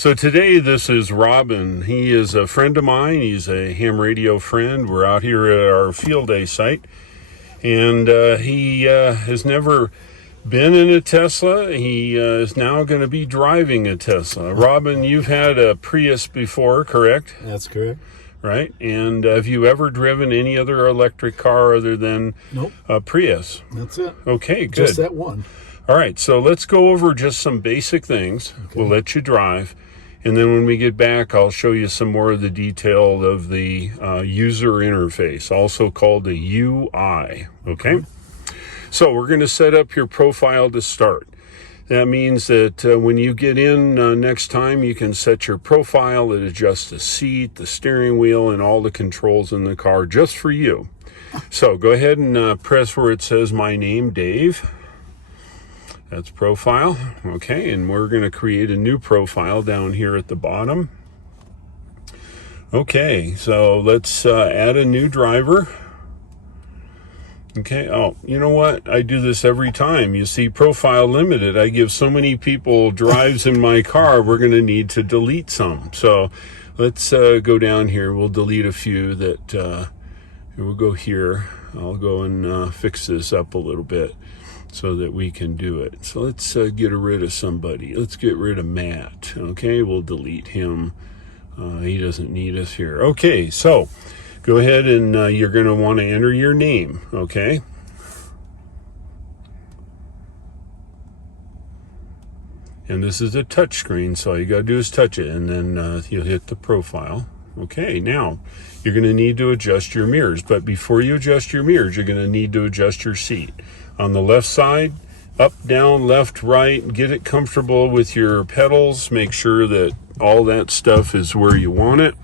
So today, this is Robin. He is a friend of mine. He's a ham radio friend. We're out here at our field day site, and he has never been in a Tesla. He is now going to be driving a Tesla. Robin, you've had a Prius before, correct? That's correct. Right. And have you ever driven any other electric car other than Nope. a Prius? That's it. Okay, good. Just that one. All right, so let's go over just some basic things. Okay. We'll let you drive. And then when we get back, I'll show you some more of the detail of the user interface, also called the UI, okay? So we're going to set up your profile to start. That means that when you get in next time, you can set your profile. It adjusts the seat, the steering wheel, and all the controls in the car just for you. So go ahead and press where it says my name, Dave. That's profile. Okay, and we're going to create a new profile down here at the bottom. Okay, so let's add a new driver. Okay, oh, you know what? I do this every time. You see, profile limited. I give so many people drives in my car, we're going to need to delete some. So let's go down here. We'll delete a few that, we'll go here. I'll go and fix this up a little bit so that we can do it. So let's get rid of somebody. Let's get rid of Matt. Okay, we'll delete him. He doesn't need us here. Okay, so go ahead and you're going to want to enter your name, okay? And this is a touch screen, so all you got to do is touch it, and then you'll hit the profile. Okay, now you're going to need to adjust your mirrors, but before you adjust your mirrors, you're going to need to adjust your seat. On the left side, up, down, left, right, get it comfortable with your pedals. Make sure that all that stuff is where you want it.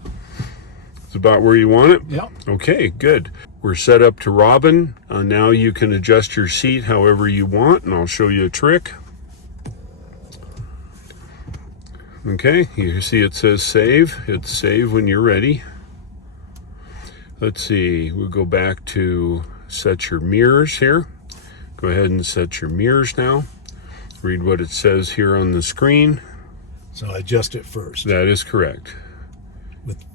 It's about where you want it? Yeah. Okay, good. We're set up to Robin. Now you can adjust your seat however you want, and I'll show you a trick. Okay, you see it says save. Hit save when you're ready. Let's see, we'll go back to set your mirrors here. Go ahead and set your mirrors now. Read what it says here on the screen. So I adjust it first. That is correct.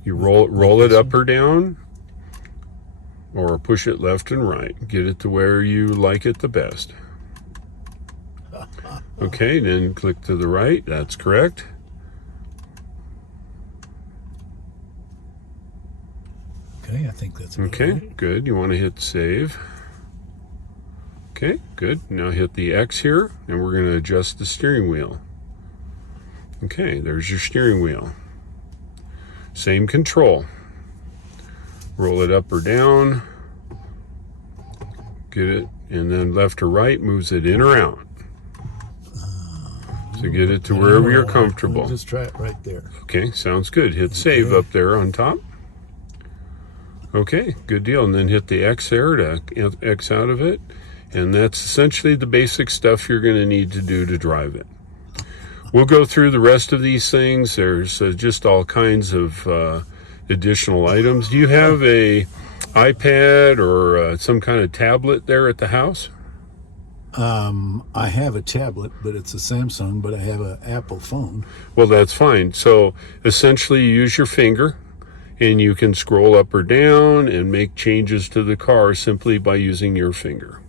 You roll it up or down, or push it left and right. Get it to where you like it the best. Okay, then click to the right. That's correct. Okay, I think that's okay. Right. Good. You want to hit save. Okay, good. Now hit the X here, and we're going to adjust the steering wheel. Okay, there's your steering wheel. Same control. Roll it up or down. Get it, and then left or right moves it in or out. So get it to wherever you're comfortable. Just try it right there. Okay, sounds good. Hit save up there on top. Okay, good deal. And then hit the X there to X out of it. And that's essentially the basic stuff you're going to need to do to drive it. We'll go through the rest of these things. There's just all kinds of additional items. Do you have a iPad or some kind of tablet there at the house? I have a tablet, but it's a Samsung, but I have an Apple phone. Well, that's fine. So essentially you use your finger, and you can scroll up or down and make changes to the car simply by using your finger.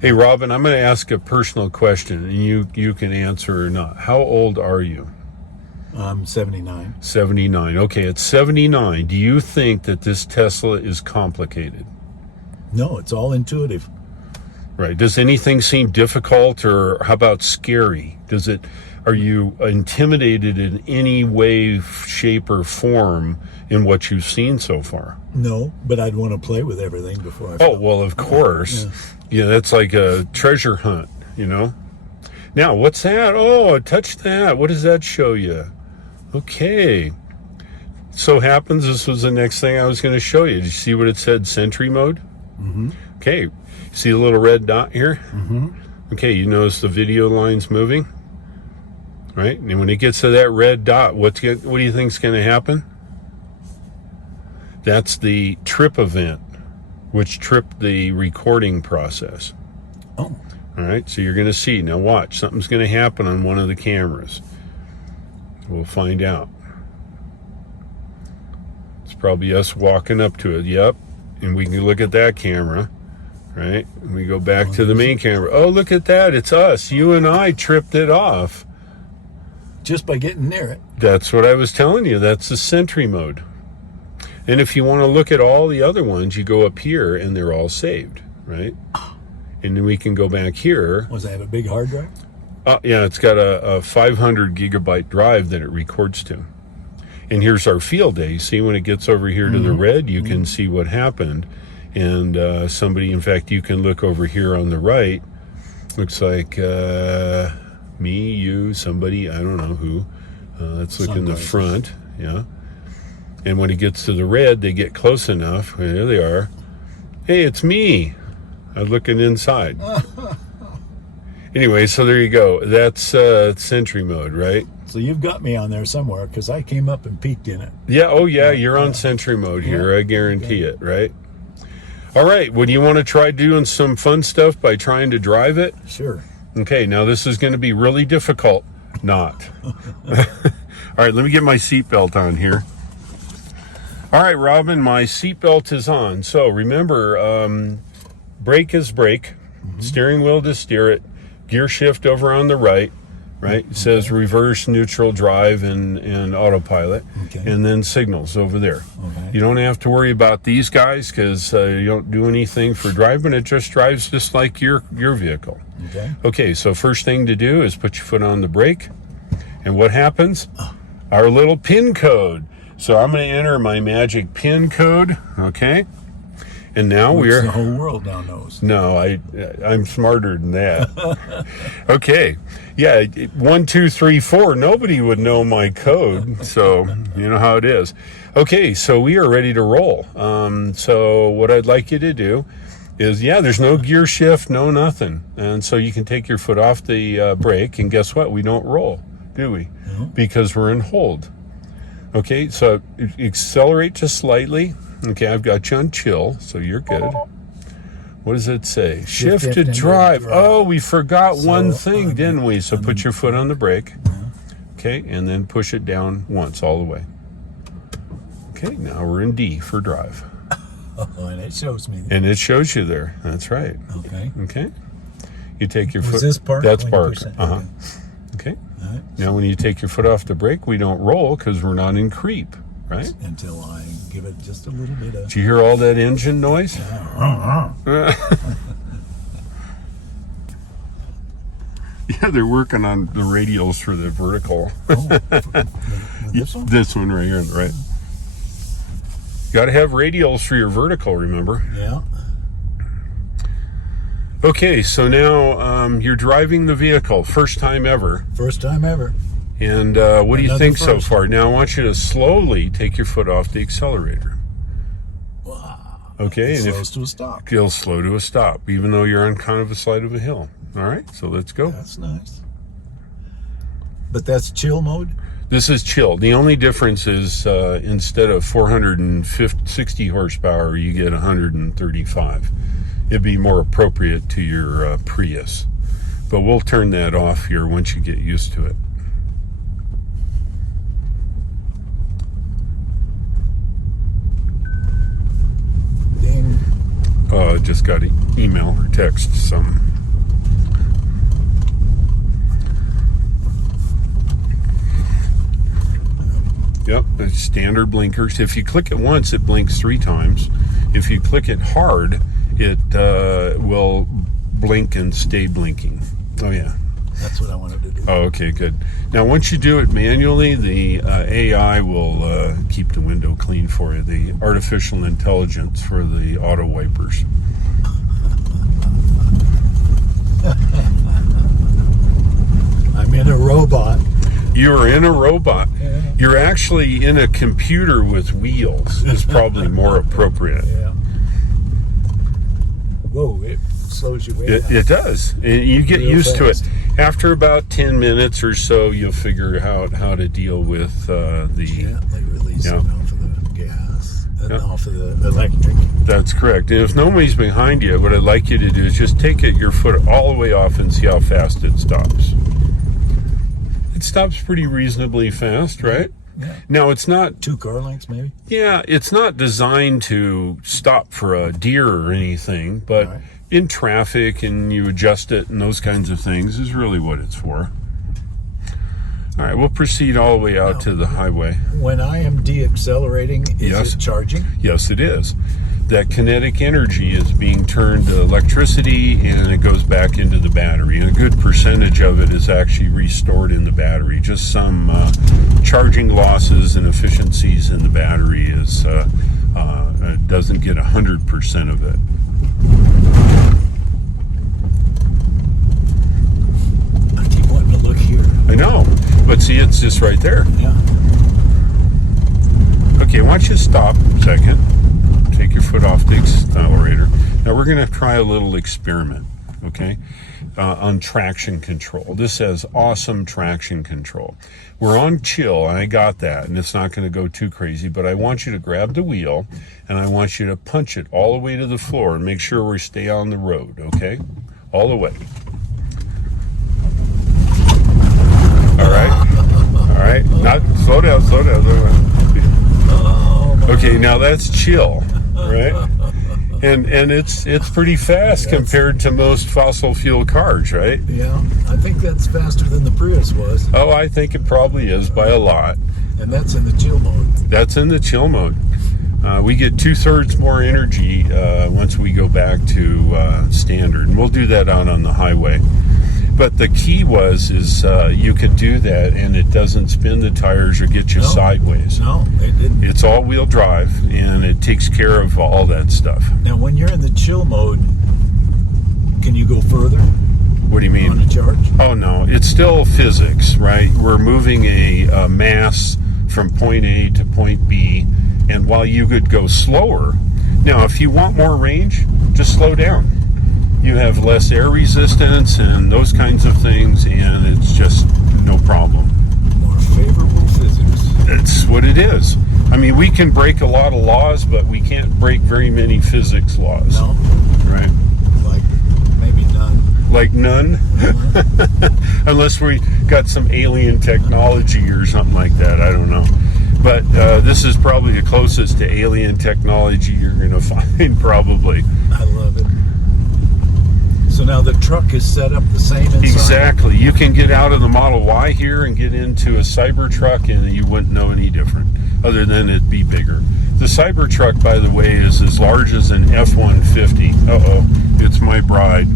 Hey, Robin, I'm going to ask a personal question, and you can answer or not. How old are you? I'm 79. 79. Okay, at 79, do you think that this Tesla is complicated? No, it's all intuitive. Right. Does anything seem difficult, or how about scary? Are you intimidated in any way, shape, or form in what you've seen so far? No, but I'd want to play with everything before I... Oh, well, of course. Yeah, that's like a treasure hunt, you know? Now, what's that? Oh, touch that. What does that show you? Okay. So happens this was the next thing I was going to show you. Did you see what it said, sentry mode? Mm-hmm. Okay. See the little red dot here? Mm-hmm. Okay, you notice the video line's moving? Right? And when it gets to that red dot, what do you think is going to happen? That's the trip event, which tripped the recording process. Oh. All right, so you're going to see. Now watch, something's going to happen on one of the cameras. We'll find out. It's probably us walking up to it. Yep. And we can look at that camera, right? And we go back to the main camera. Oh, look at that. It's us. You and I tripped it off. Just by getting near it. That's what I was telling you. That's the sentry mode. And if you want to look at all the other ones, you go up here and they're all saved, right? And then we can go back here. Does that have a big hard drive? Yeah, it's got a 500 gigabyte drive that it records to. And here's our field day. See, when it gets over here to the red, you can see what happened. And somebody, in fact, you can look over here on the right. Looks like me, you, somebody, I don't know who. Let's look in the front. Yeah. And when it gets to the red, they get close enough. There they are. Hey, it's me. I'm looking inside. Anyway, so there you go. That's sentry mode, right? So you've got me on there somewhere because I came up and peeked in it. Yeah, oh yeah, you're on sentry mode here. I guarantee it, right? All right, well, do you want to try doing some fun stuff by trying to drive it? Sure. Okay, now this is going to be really difficult. Not. All right, let me get my seatbelt on here. All right, Robin, my seatbelt is on. So remember, brake is brake, steering wheel to steer it, gear shift over on the right, right? It says reverse, neutral, drive, and autopilot, and then signals over there. You don't have to worry about these guys because you don't do anything for driving. It just drives just like your vehicle. Okay, so first thing to do is put your foot on the brake, and what happens? Our little PIN code. So I'm going to enter my magic PIN code, okay? And now we're... the whole world now knows. No, I'm smarter than that. Okay. Yeah, 1, 2, 3, 4. Nobody would know my code, so you know how it is. Okay, so we are ready to roll. So what I'd like you to do is, there's no gear shift, no nothing. And so you can take your foot off the brake, and guess what? We don't roll, do we? No. Because we're in hold. Okay, so accelerate just slightly. Okay, I've got you on chill, so you're good. What does it say? Shift to drive. Oh, we forgot one thing, didn't we? So put your foot on the brake. Okay, and then push it down once all the way. Okay, now we're in D for drive. Oh, and it shows me. And it shows you there. That's right. Okay. Okay. You take your foot. Is this park? That's park. Okay. Right. Now, when you take your foot off the brake, we don't roll because we're not in creep, right? Until I give it just a little bit of... Did you hear all that engine noise? Yeah, they're working on the radials for the vertical. This one? This one right here, right? You got to have radials for your vertical, remember? Yeah. Okay, so now you're driving the vehicle, first time ever. First time ever. And what do you think so far? Now I want you to slowly take your foot off the accelerator. Wow. Okay, and slows to a stop. It'll slow to a stop, even though you're on kind of a side of a hill. All right, so let's go. That's nice. But that's chill mode? This is chill. The only difference is instead of 460 horsepower, you get 135. It'd be more appropriate to your Prius. But we'll turn that off here once you get used to it. Ding. Just got an email or text, some. Yep, that's standard blinkers. If you click it once, it blinks 3 times. If you click it hard, it will blink and stay blinking. Oh, yeah. That's what I wanted to do. Oh, okay, good. Now, once you do it manually, the AI will keep the window clean for you, the artificial intelligence for the auto wipers. I'm in a robot. You're in a robot. Yeah. You're actually in a computer with wheels. Is probably more appropriate. Yeah. Whoa, it slows you way down. It does. And you get Real used fast. to it. After about 10 minutes or so, you'll figure out how to deal with the... Gently releasing off of the gas and off of the electric. That's correct. And if nobody's behind you, what I'd like you to do is just take your foot all the way off and see how fast it stops. It stops pretty reasonably fast, right? Yeah. Now, it's not... 2 car lengths, maybe? Yeah, it's not designed to stop for a deer or anything, but Right. in traffic, and you adjust it and those kinds of things is really what it's for. All right, we'll proceed all the way out to the highway. When I am deaccelerating, is Yes. it charging? Yes, it is. That kinetic energy is being turned to electricity, and it goes back into the battery. And a good percentage of it is actually restored in the battery. Just some charging losses and efficiencies in the battery is doesn't get 100% of it. I keep wanting to look here. I know, but see, it's just right there. Yeah. Okay, why don't you stop a second? Take your foot off the accelerator. Now we're going to try a little experiment, okay, on traction control. This has awesome traction control. We're on chill, and I got that, and it's not going to go too crazy, but I want you to grab the wheel, and I want you to punch it all the way to the floor and make sure we stay on the road, okay? All the way. All right. Not slow down. Okay, now that's chill, right? And it's pretty fast compared to most fossil fuel cars, right? Yeah, I think that's faster than the Prius was. Oh, I think it probably is by a lot. And that's in the chill mode. That's in the chill mode. We get 2/3 more energy once we go back to standard, and we'll do that out on the highway. But the key is you could do that, and it doesn't spin the tires or get you sideways. No, it didn't. It's all-wheel drive, and it takes care of all that stuff. Now, when you're in the chill mode, can you go further What do you mean? on a charge? Oh, no. It's still physics, right? We're moving a mass from point A to point B, and while you could go slower, now, if you want more range, just slow down. You have less air resistance and those kinds of things, and it's just no problem. More favorable physics. That's what it is. I mean, we can break a lot of laws, but we can't break very many physics laws. No, Right? like maybe none. Like none? Unless we got some alien technology or something like that. I don't know. But this is probably the closest to alien technology you're going to find, probably. I love it. So now the truck is set up the same inside? Exactly. You can get out of the Model Y here and get into a Cybertruck, and you wouldn't know any different, other than it'd be bigger. The Cybertruck, by the way, is as large as an F-150. Uh-oh, it's my bride.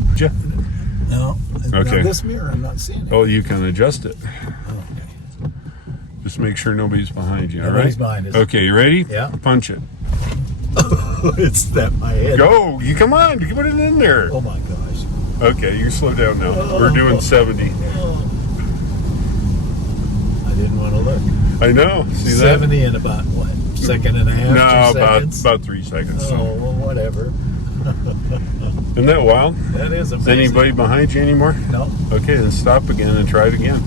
No. Okay. Now this mirror, I'm not seeing it. Oh, you can adjust it. Okay. Just make sure nobody's behind you, all right? Nobody's behind us. Okay, you ready? Yeah. Punch it. It's that my head. Go! You come on, you put it in there. Oh my gosh. Okay, you slow down now. We're doing 70. I didn't want to look. I know. See that? 70 in about what? Second and a half? No, 2 seconds? about 3 seconds. Oh, well, whatever. Isn't that wild? That is Is amazing. anybody behind you anymore? No. Okay, then stop again and try it again.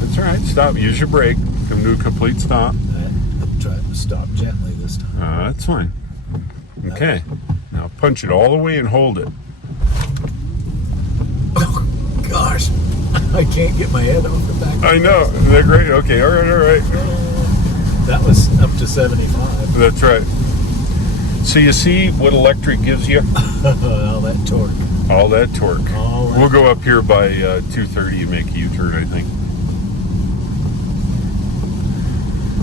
That's all right. Stop. Use your brake. Come to a complete stop. I'm trying to stop gently this time. That's fine. Okay. Now punch it all the way and hold it. Oh, gosh. I can't get my head off the back. I know. Isn't that great? Okay. All right. That was up to 75. That's right. So you see what electric gives you? All that torque. All that torque. All that. We'll go up here by 2:30 and make a U-turn, I think.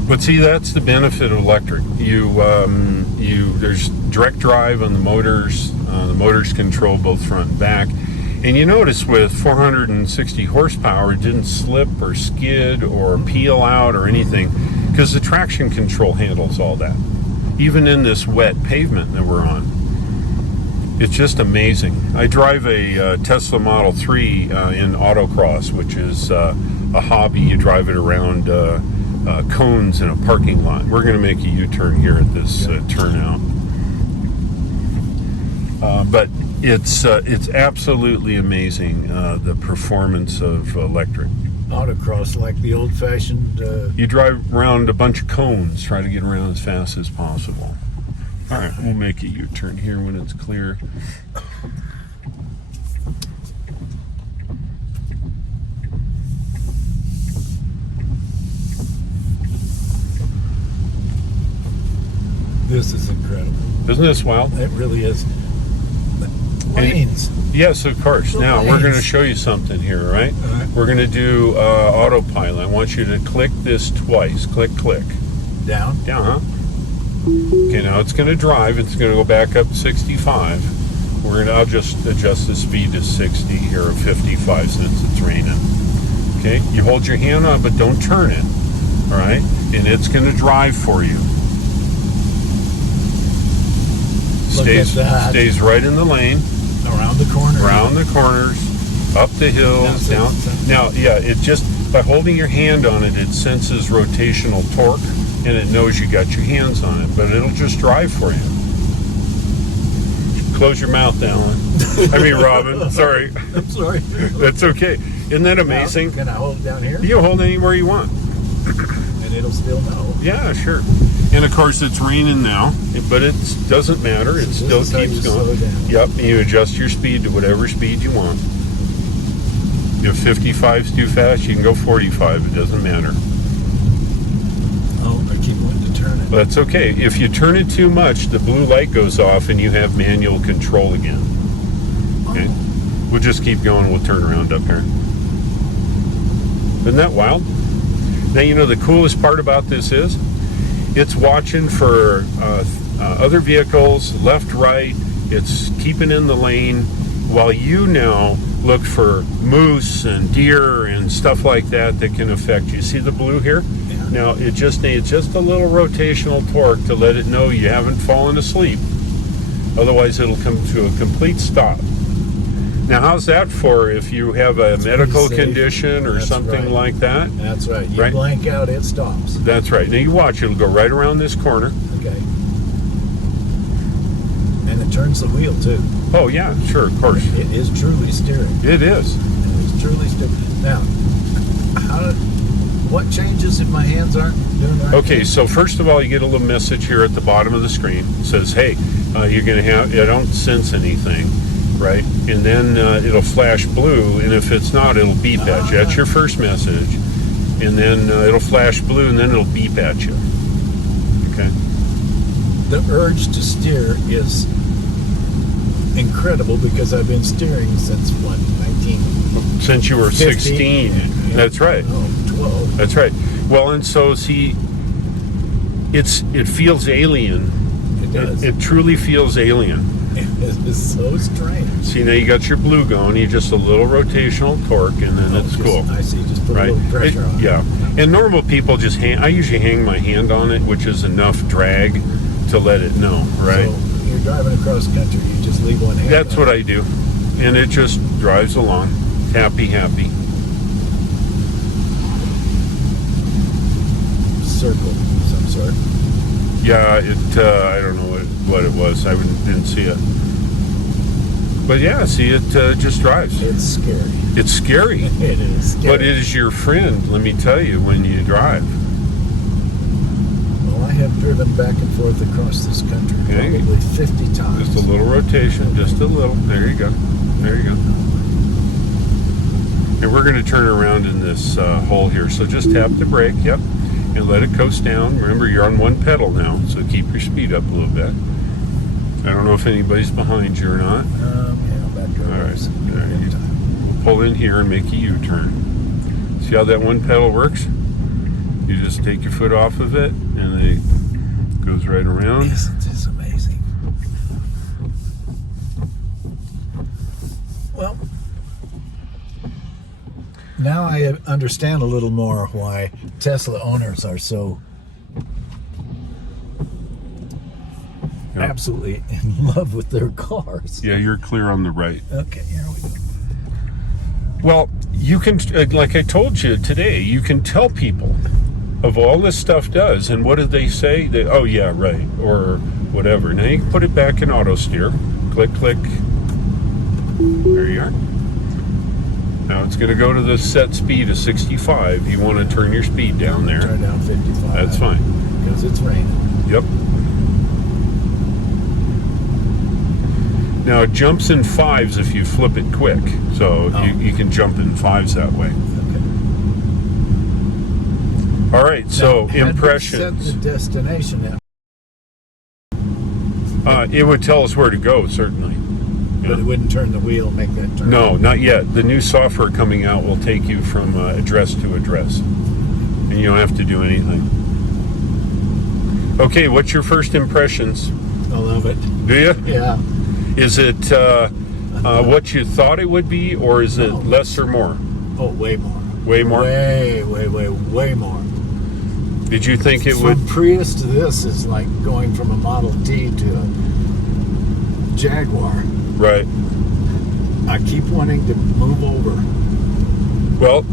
But see, that's the benefit of electric. There's direct drive on the motors. The motors control both front and back. And you notice with 460 horsepower, it didn't slip or skid or peel out or anything, because the traction control handles all that. Even in this wet pavement that we're on. It's just amazing. I drive a Tesla Model 3 in autocross, which is a hobby. You drive it around cones in a parking lot. We're going to make a U-turn here at this turnout. But it's absolutely amazing, the performance of electric. Autocross, like the old-fashioned... You drive around a bunch of cones, try to get around as fast as possible. All right, we'll make a U-turn here when it's clear. This is incredible. Isn't this wild? It really is. Lanes. Yes, of course. The Now, we're lanes. going to show you something here, right? All right. We're going to do Autopilot. I want you to click this twice. Click, click. Down. Down, huh? Okay, now it's going to drive. It's going to go back up to 65. I'll just adjust the speed to 60 here, or 55 since it's raining. Okay, you hold your hand on it, but don't turn it. All right, and it's going to drive for you. Look at that. Stays right in the lane. Around the corner. Around the corners, up the hills, down. Now, yeah, it just, by holding your hand on it, it senses rotational torque, and it knows you got your hands on it, but it'll just drive for you. Close your mouth, Alan. I mean, Robin. Sorry. I'm sorry. That's okay. Isn't that amazing? Can I hold it down here? You hold it anywhere you want. And it'll still know. Yeah, sure. And of course, it's raining now, but it doesn't matter. It So still this is how keeps you going. slow down. Yep. And you adjust your speed to whatever speed you want. If 55 is too fast, you can go 45. It doesn't matter. Oh, I keep wanting to turn it. That's okay. If you turn it too much, the blue light goes off and you have manual control again. Okay? We'll just keep going. We'll turn around up here. Isn't that wild? Now, you know, the coolest part about this is it's watching for other vehicles, left, right. It's keeping in the lane while you now look for moose and deer and stuff like that that can affect you. See the blue here? Yeah. Now, it just needs just a little rotational torque to let it know you haven't fallen asleep. Otherwise, it'll come to a complete stop. Now, how's that for if you have a medical pretty safe. condition or That's something right. like that? That's right. You Right. blank out, it stops. That's right. Now, you watch. It'll go right around this corner. Okay. And it turns the wheel, too. Oh, yeah, sure, of course. It is truly steering. It is. It is truly steering. Now, what changes if my hands aren't doing right? Okay, so first of all, you get a little message here at the bottom of the screen. It says, hey, you're going to have, I don't sense anything, right? And then it'll flash blue, and if it's not, it'll beep at you. That's your first message. And then it'll flash blue, and then it'll beep at you. Okay? The urge to steer is incredible because I've been steering since, what, 19... Since you were 16. Yeah. That's right. Oh, 12. That's right. Well, and so, see, it feels alien. It does. It truly feels alien. It is so strange. See, now you got your blue going. You just a little rotational torque, and then it's Just- cool. I see. Just put Right? a little pressure on it. Yeah. And normal people just I usually hang my hand on it, which is enough drag to let it know, right? So you're driving across country, you just leave one hand. That's what I do. And it just drives along. Happy, happy. Circle of some sort. Yeah, I don't know what it was. I didn't see it. But yeah, see, it just drives. It's scary. It's scary. It is scary. But it is your friend, let me tell you, when you drive. Well, I have driven back and forth across this country Okay. probably 50 times. Just a little rotation, just a little. There you go. There you go. And we're going to turn around in this hole here. So just tap the brake, yep, and let it coast down. Remember, you're on one pedal now, so keep your speed up a little bit. I don't know if anybody's behind you or not. Yeah, back All right. drivers. There you go. We'll pull in here and make a U-turn. See how that one pedal works? You just take your foot off of it, and it goes right around. Isn't this amazing? Well, now I understand a little more why Tesla owners are so Yeah. absolutely in love with their cars. Yeah, you're clear on the right. Okay, here we go. Well, you can, like I told you today, you can tell people of all this stuff does, and what do they say? Oh yeah, right, or whatever. Now you can put it back in auto steer. Click, click. There you are. Now it's going to go to the set speed of 65. You want to turn your speed down there. Turn down 55. That's fine. Because it's raining. Yep. Now it jumps in fives if you flip it quick, so you can jump in fives that way. Okay. All right, so Now, had we impressions. set the destination at It would tell us where to go, certainly. But it wouldn't turn the wheel and make that turn. No, not yet. The new software coming out will take you from address to address, and you don't have to do anything. Okay, what's your first impressions? I love it. Do you? Yeah. Is it what you thought it would be, or is it less or more? Oh, way more. Way more? Way more. Did you think it would? From Prius to this is like going from a Model T to a Jaguar. Right. I keep wanting to move over. Well,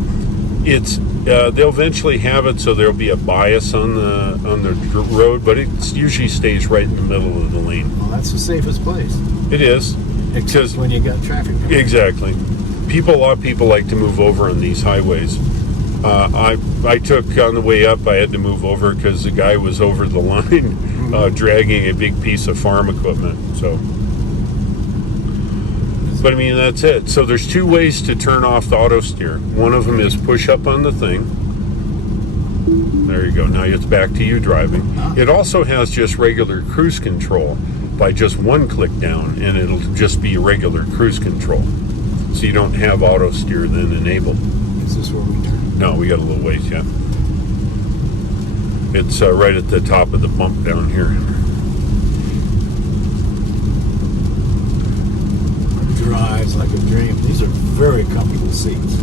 it's they'll eventually have it so there'll be a bias on the road, but it usually stays right in the middle of the lane. Well, that's the safest place. It is. Except when you got traffic. Exactly. A lot of people like to move over on these highways. I took on the way up. I had to move over because the guy was over the line, dragging a big piece of farm equipment. So, but I mean that's it. So there's two ways to turn off the auto steer. One of them is push up on the thing. There you go. Now it's back to you driving. It also has just regular cruise control by just one click down, and it'll just be regular cruise control. So you don't have auto steer then enabled. Is this where we turn? No, we got a little ways yet. It's right at the top of the bump down here. Drives like a dream. These are very comfortable seats.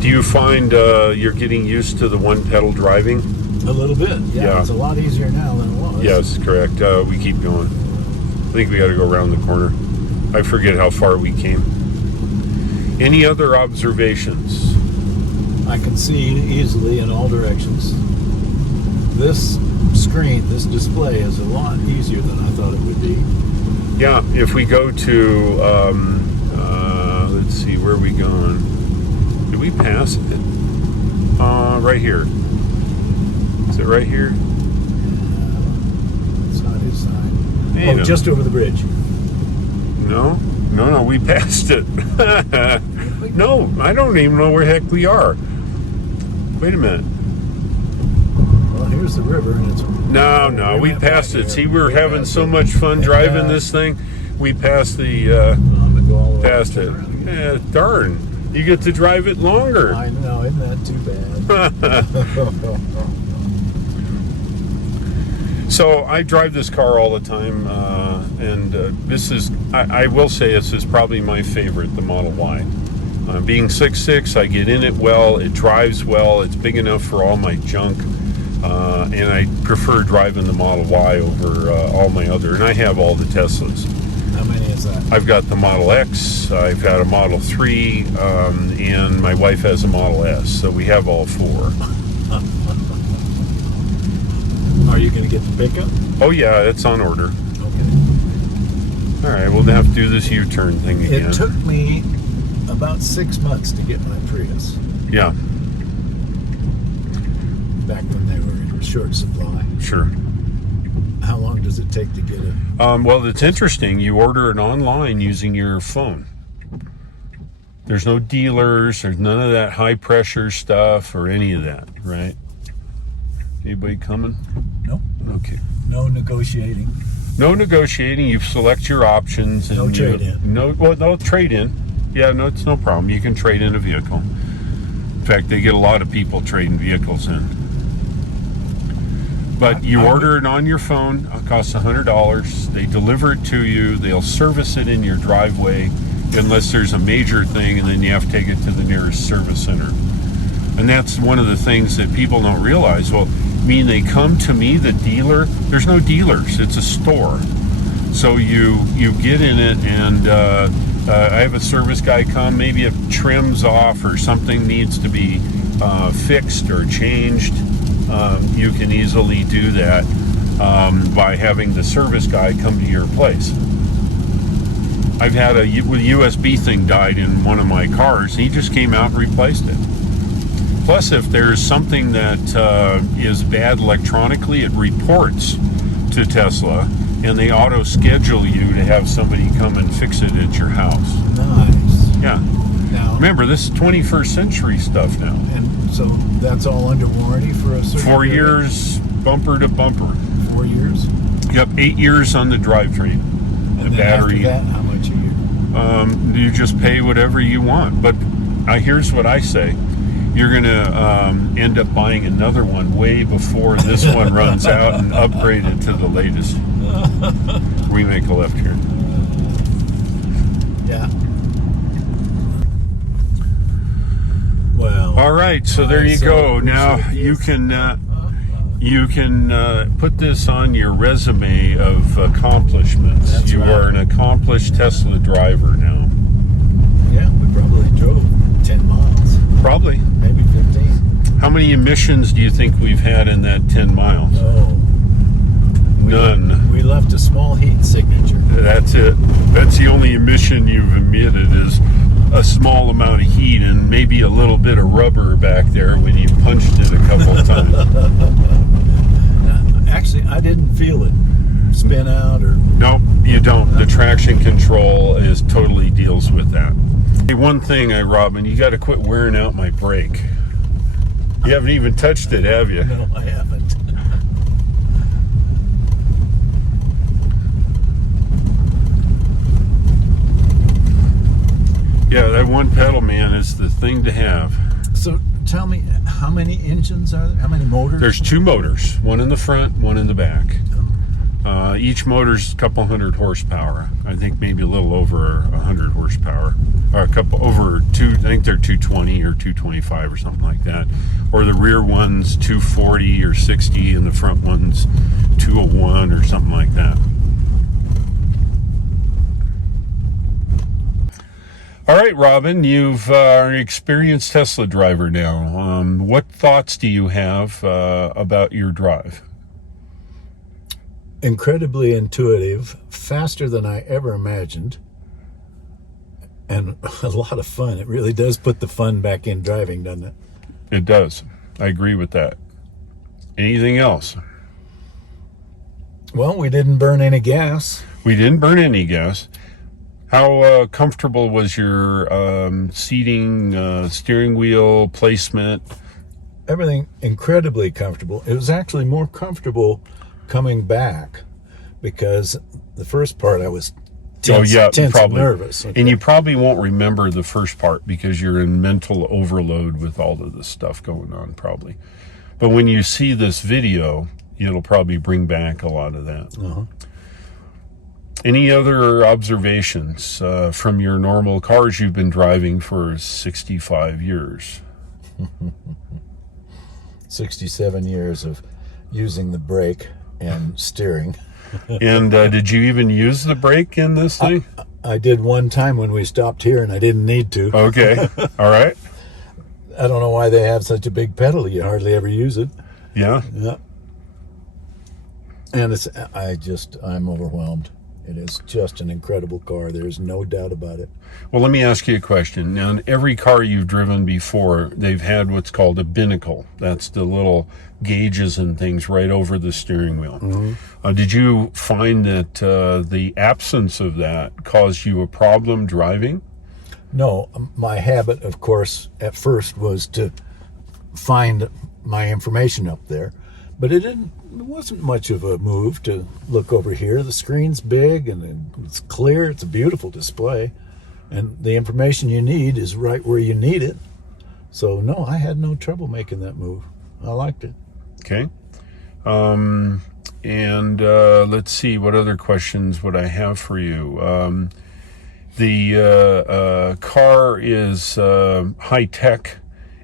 Do you find you're getting used to the one pedal driving? A little bit, Yeah. It's a lot easier now than it was. Yes, correct. We keep going. I think we got to go around the corner. I forget how far we came. Any other observations? I can see easily in all directions. This screen, this display is a lot easier than I thought it would be. Yeah, if we go to, let's see, where are we going? Did we pass it? Right here. Is it right here? It's not his side. Hey, no. Just over the bridge. No, we passed it. No, I don't even know where the heck we are. Wait a minute. Well, here's the river, and it's... No, we passed it. See, we were having so much fun driving this thing. We passed the, I'm gonna go all the way passed it. around. Yeah, darn. You get to drive it longer. I know, isn't that too bad? So I drive this car all the time, and this is, I will say this is probably my favorite, the Model Y. Being 6'6", I get in it well, it drives well, it's big enough for all my junk, and I prefer driving the Model Y over all my other, and I have all the Teslas. How many is that? I've got the Model X, I've got a Model 3, and my wife has a Model S, so we have all four. Are you going to get the pickup? Oh yeah, it's on order. Okay. All right, we'll have to do this U-turn thing again. It took me about 6 months to get my Prius. Yeah, Back when they were in short supply. sure. How long does it take to get it? Well, it's interesting. You order it online using your phone. There's no dealers. There's none of that high pressure stuff or any of that, right? Anybody coming? Nope. Okay. No negotiating. No negotiating. You select your options. And No trade-in. No trade-in. Yeah, no, it's no problem. You can trade in a vehicle. In fact, they get a lot of people trading vehicles in. But you order it on your phone. It costs $100. They deliver it to you. They'll service it in your driveway unless there's a major thing, and then you have to take it to the nearest service center. And that's one of the things that people don't realize. Well, I mean, they come to me, the dealer. There's no dealers. It's a store. So you get in it, and I have a service guy come. Maybe if trim's off or something needs to be fixed or changed, you can easily do that by having the service guy come to your place. I've had a USB thing died in one of my cars. He just came out and replaced it. Plus, if there's something that is bad electronically, it reports to Tesla, and they auto-schedule you to have somebody come and fix it at your house. Nice. Yeah. Now, Remember, this is 21st century stuff now. and so that's all under warranty for a certain 4 period? years, bumper to bumper. 4 years? Yep, 8 years on the drivetrain. The battery. After that, how much a year? You just pay whatever you want. But here's what I say. You're going to end up buying another one way before this one runs out and upgrade it to the latest. We make a left here. Yeah. Well. All right, so there you go. Now you can put this on your resume of accomplishments. That's you right. are an accomplished Tesla driver now. Yeah, we probably drove 10 miles, Probably. maybe 15. How many emissions do you think we've had in that 10 miles? Oh, None. we left a small heat signature. That's it. That's the only emission you've emitted is a small amount of heat and maybe a little bit of rubber back there when you punched it a couple of times. Actually, I didn't feel it spin out or. Nope, you don't. The traction control totally deals with that. Hey, one thing, Robin, you got to quit wearing out my brake. You haven't even touched it, have you? No, I haven't. Yeah, that one pedal, man, is the thing to have. So tell me, how many engines are there? How many motors? There's 2 motors, one in the front, one in the back. Each motor's a couple hundred horsepower. I think maybe a little over 100 horsepower. Or a couple over 2, I think they're 220 or 225 or something like that. Or the rear one's 240 or 60 and the front one's 201 or something like that. All right, Robin, you've an experienced Tesla driver now. What thoughts do you have about your drive? Incredibly intuitive, faster than I ever imagined, and a lot of fun. It really does put the fun back in driving, doesn't it? It does. I agree with that. Anything else? Well, we didn't burn any gas. We didn't burn any gas. How comfortable was your seating, steering wheel placement? Everything incredibly comfortable. It was actually more comfortable coming back because the first part I was tense, tense and nervous. Okay. And you probably won't remember the first part because you're in mental overload with all of this stuff going on probably. But when you see this video, it'll probably bring back a lot of that. Uh-huh. Any other observations from your normal cars you've been driving for 65 years? 67 years of using the brake and steering. And did you even use the brake in this thing? I did one time when we stopped here and I didn't need to. Okay. All right. I don't know why they have such a big pedal. You hardly ever use it. Yeah. Yeah. And I'm overwhelmed. It is just an incredible car. There's no doubt about it. Well, let me ask you a question. Now, in every car you've driven before, they've had what's called a binnacle. That's the little gauges and things right over the steering wheel. Mm-hmm. Did you find that the absence of that caused you a problem driving? No. My habit, of course, at first was to find my information up there. But it wasn't much of a move to look over here. The screen's big and it's clear. It's a beautiful display. And the information you need is right where you need it. So, no, I had no trouble making that move. I liked it. Okay. Let's see, what other questions would I have for you? The car is high-tech.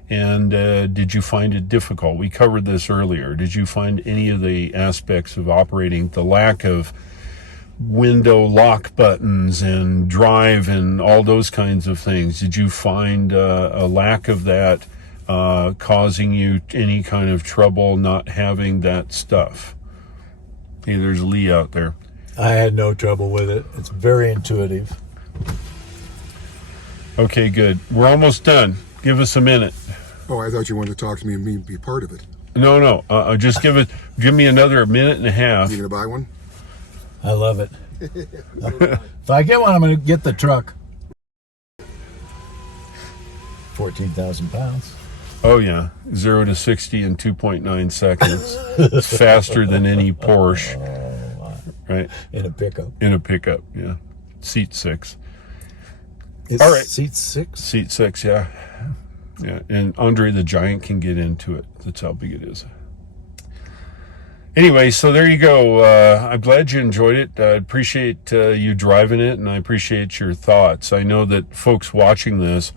And did you find it difficult? We covered this earlier. Did you find any of the aspects of operating, the lack of window lock buttons and drive and all those kinds of things? Did you find a lack of that causing you any kind of trouble not having that stuff? Hey, there's Lee out there. I had no trouble with it. It's very intuitive. Okay, good. We're almost done. Give us a minute. Oh, I thought you wanted to talk to me and be part of it. No. Just give me another minute and a half. You gonna buy one? I love it. If I get one, I'm going to get the truck. 14,000 pounds. Oh yeah, 0 to 60 in 2.9 seconds. It's faster than any Porsche. right? In a pickup. In a pickup, yeah. Seat 6. It's All right. seat 6? Seat 6, yeah. Yeah, and Andre the Giant can get into it. That's how big it is. Anyway, so there you go. I'm glad you enjoyed it. I appreciate you driving it, and I appreciate your thoughts. I know that folks watching this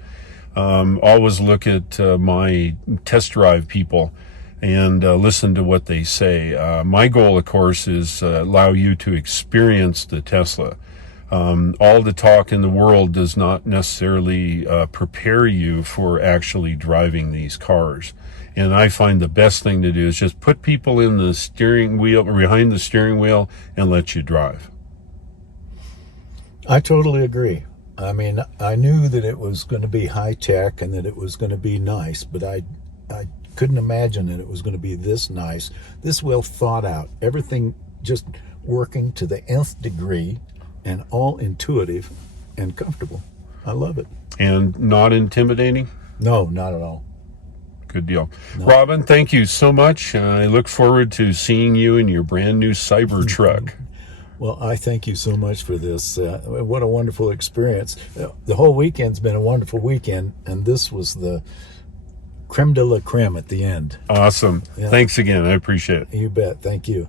always look at my test drive people and listen to what they say. My goal, of course, is allow you to experience the Tesla. All the talk in the world does not necessarily prepare you for actually driving these cars. And I find the best thing to do is just put people in the steering wheel, or behind the steering wheel, and let you drive. I totally agree. I mean, I knew that it was going to be high tech and that it was going to be nice, but I couldn't imagine that it was going to be this nice, this well thought out, everything just working to the nth degree and all intuitive and comfortable. I love it. And not intimidating? No, not at all. Good deal. No. Robin, thank you so much. I look forward to seeing you in your brand new Cybertruck. Well, I thank you so much for this. What a wonderful experience. The whole weekend's been a wonderful weekend, and this was the creme de la creme at the end. Awesome. Yeah. Thanks again. I appreciate it. You bet. Thank you.